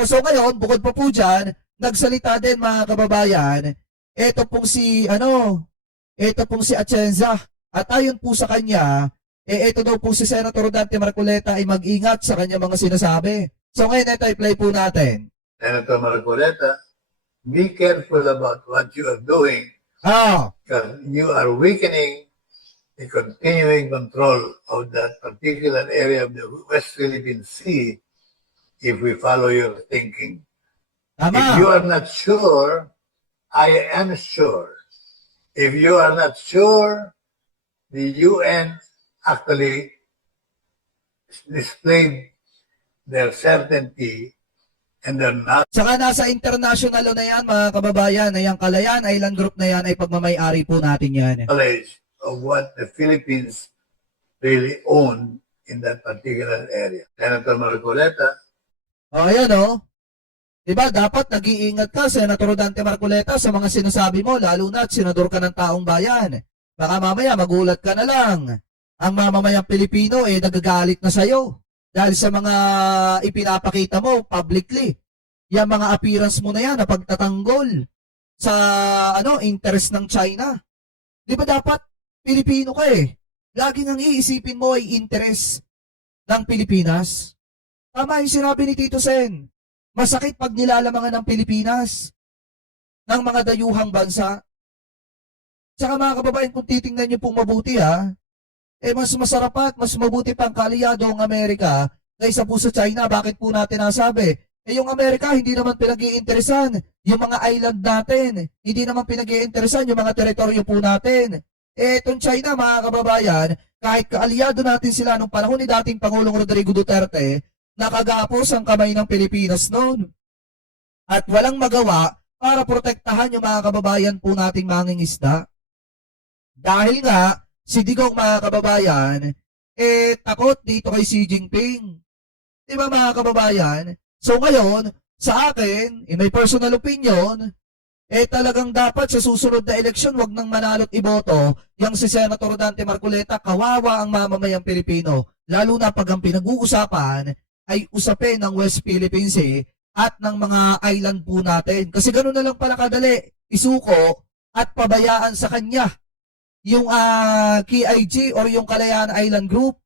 po. So ngayon, bukod pa po dyan, nagsalita din mga kababayan, ito pong si Atienza. At ayon po sa kanya, ito daw po si Senator Dante Marcoleta ay mag-ingat sa kanya mga sinasabi. So ngayon, ito i-play po natin. Senator Marcoleta, be careful about what you are doing because you are weakening the continuing control of that particular area of the West Philippine Sea if we follow your thinking. If you Tama. are not sure, I am sure. If you are not sure, the UN actually displayed their certainty and their Saka nasa international law na yan, mga kababayan, na yung Kalayaan Island Group na yan ay pagmamay-ari po natin yan. knowledge of what the Philippines really own in that particular area. Senator Marcoleta, O, ayan o. Diba, dapat nag-iingat ka, Senator Dante Marcoleta, sa mga sinasabi mo, lalo na at senador ka ng taong bayan. Baka mamaya magulat ka na lang. Ang mamamayang Pilipino nagagalit na sa'yo dahil sa mga ipinapakita mo publicly. Yung mga appearance mo na yan na pagtatanggol sa interest ng China. Di ba dapat Pilipino ka eh? Laging ang iisipin mo ay interest ng Pilipinas. Tama yung sinabi ni Tito Sen. Masakit pag nilalamangan ng Pilipinas ng mga dayuhang bansa. Saka mga kababayan, kung titingnan niyo pong mabuti mas masarap at mas mabuti pang kaalyado ang Amerika kaysa po sa China. Bakit po natin nasabi? Yung Amerika, hindi naman pinag-iinteresan yung mga island natin. Hindi naman pinag-iinteresan yung mga teritoryo po natin. Itong China, mga kababayan, kahit kaalyado natin sila nung panahon ni dating Pangulong Rodrigo Duterte, nakagapos ang kamay ng Pilipinas noon. At walang magawa para protektahan yung mga kababayan po nating mangingisda. Dahil nga, si Digong mga kababayan, takot dito kay Xi Jinping. Di ba mga kababayan? So ngayon, sa akin, in my personal opinion, talagang dapat sa susunod na eleksyon, wag nang manalo't iboto, yung si Senator Dante Marcoleta, kawawa ang mamamayang Pilipino. Lalo na pag ang pinag-uusapan ay usapin ng West Philippine Sea at ng mga island po natin. Kasi gano'n na lang pala kadali, isuko at pabayaan sa kanya yung KIG or yung Kalayaan Island Group.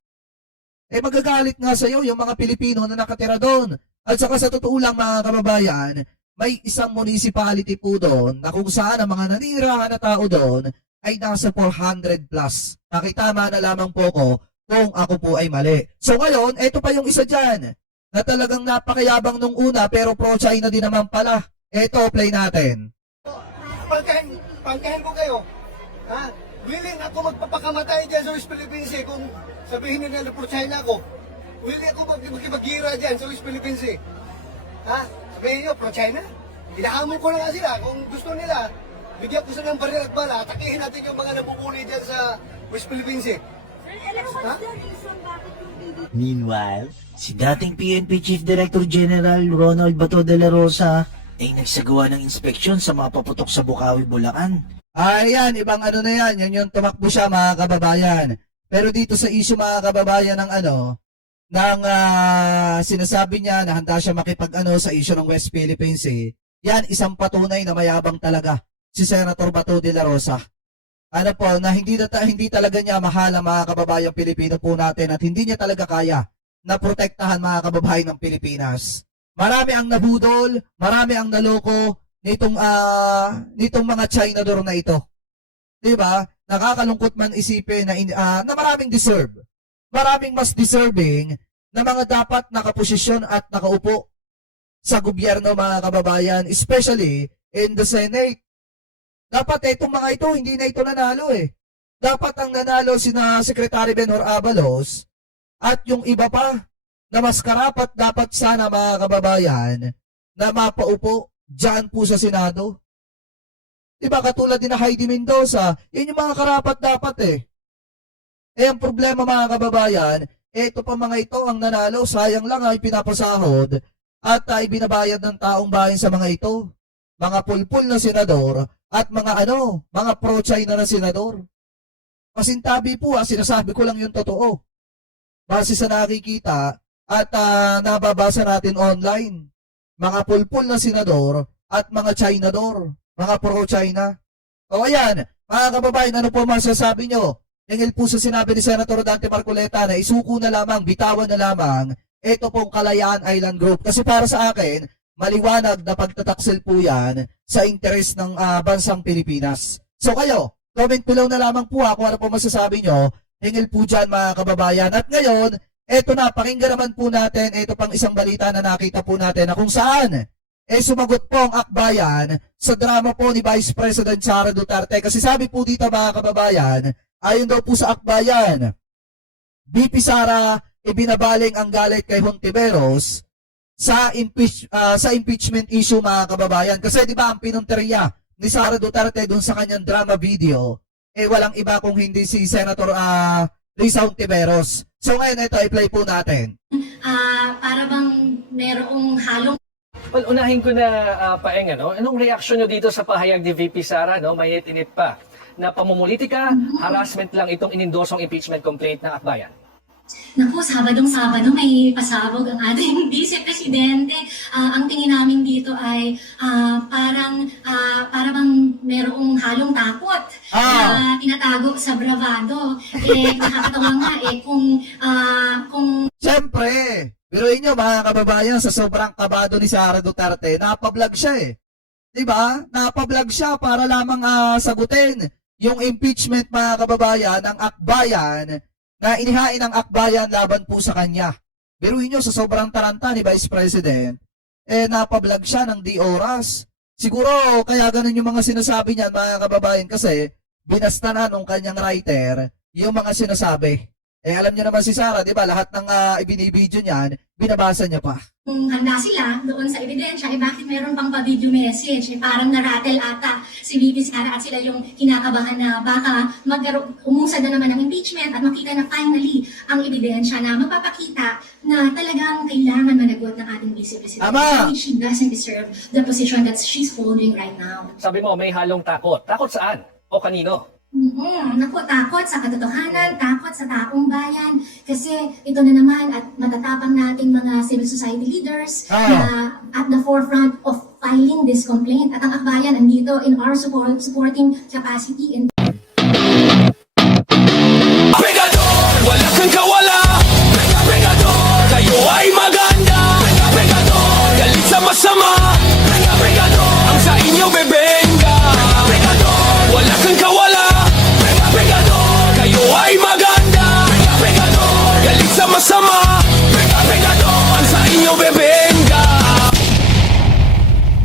Magagalit nga sa iyo yung mga Pilipino na nakatira doon. At saka sa totoo lang mga kababayan, may isang municipality po doon na kung saan ang mga nanirahan na tao doon ay nasa 400 plus. Nakitama na lamang po ko kung ako po ay mali. So ngayon, ito pa yung isa dyan na talagang napakayabang nung una pero pro-China din naman pala. Ito, play natin. Pangkahin ko kayo. Ha? Willing ako magpapakamatay dyan sa West Philippines kung sabihin nila na pro-China ako. Willing ako magkipagira dyan sa West Philippines Ha? Sabihin nyo, pro-China? Inaamon ko na nga sila. Kung gusto nila, bigyan ko sila ng baril at bala. Atakihin natin yung mga nabubuli dyan sa West Philippines Meanwhile, si dating PNP Chief Director General Ronald Bato de la Rosa ay nagsagawa ng inspeksyon sa mga paputok sa Bukawi, Bulacan. Ayan, ibang na yan. Yan yung tumakbo siya mga kababayan. Pero dito sa issue mga kababayan ng sinasabi niya na handa siya makipag sa issue ng West Philippines yan isang patunay na mayabang talaga si Senator Bato de la Rosa. Na hindi talaga niya mahal ang mga kababayang Pilipino po natin at hindi niya talaga kaya na protektahan mga kababayan ng Pilipinas. Marami ang nabudol, marami ang naloko nitong mga Chinador na ito. 'Di ba? Nakakalungkot man isipin na maraming deserve. Maraming mas deserving na mga dapat nakaposisyon at nakaupo sa gobyerno mga kababayan, especially in the Senate. Dapat itong mga ito, hindi na ito nanalo Dapat ang nanalo sina Secretary Benhur Abalos at yung iba pa na mas karapat dapat sana mga kababayan na mapaupo diyan po sa Senado. Diba katulad din na Heidi Mendoza, yun yung mga karapat dapat ang problema mga kababayan, ito pa mga ito ang nanalo, sayang lang ay pinapasahod at ay binabayad ng taong bayan sa mga ito. Mga pulpul na senador at mga pro-China na senador. Pasintabi po sinasabi ko lang yung totoo. Base sa nakikita at nababasa natin online. mga pulpul na senador at mga Chinador, mga pro-China. O ayan, mga kababayan, ano po masasabi nyo? Dahil po sa sinabi ni Senator Dante Marcoleta na isuko na lamang, bitawan na lamang, ito pong Kalayaan Island Group. Kasi para sa akin, maliwanag na pagtataksil po yan sa interes ng bansang Pilipinas. So kayo, comment below na lamang po kung ano po masasabi nyo. Hingil po dyan mga kababayan. At ngayon, eto na, pakinggan naman po natin, ito pang isang balita na nakita po natin na kung saan sumagot po ang akbayan sa drama po ni Vice President Sara Duterte. Kasi sabi po dito mga kababayan, ayon daw po sa akbayan, BP Sara ibinabaling ang galit kay Hontiveros sa impeachment issue mga kababayan. Kasi di ba ang pinunteriya ni Sara Duterte dun sa kanyang drama video, walang iba kung hindi si Senator Risa Hontiveros. So ngayon ito, i-play po natin. Para bang merong halong Well, unahin ko na, Paeng, anong reaksyon nyo dito sa pahayag ni VP Sara, mainit-init pa, na pamumulitika, harassment lang itong inindosong impeachment complaint ng akbayan? Naku, Sabadong-Sabado may pasabog ang ating Vice Presidente. Ang tingin namin dito ay para bang merong halong takot na tinatago sa bravado. Nakakatawa nga kung Siyempre, biruin nyo mga kababayan, sa sobrang kabado ni Sara Duterte, napablog siya Diba? Napablog siya para lamang sagutin yung impeachment mga kababayan ng akbayan na inihain ng akbayan laban po sa kanya. Biruin nyo, sa sobrang taranta ni Vice President, napablog siya ng di oras. Siguro, kaya ganun yung mga sinasabi niyan mga kababayan kasi binasta na nung kanyang writer yung mga sinasabi. Alam niyo naman si Sara, di ba? Lahat ng ibinibidyo niyan, binabasa niya pa. kung handa sila doon sa ebidensya, bakit meron pang pa-video message? Parang naratel ata si VP Sara at sila yung kinakabahan na baka umusad na naman ng impeachment at makita na finally ang ebidensya na magpapakita na talagang kailangan managot ng ating Vice President. Ama! She doesn't deserve the position that she's holding right now. Sabi mo, may halong takot. Takot saan? O kanino? Naku, takot sa katotohanan, takot sa taong bayan. Kasi ito na naman at matatapang nating mga civil society leaders na at the forefront of filing this complaint. At ang akbayan andito in our supporting capacity and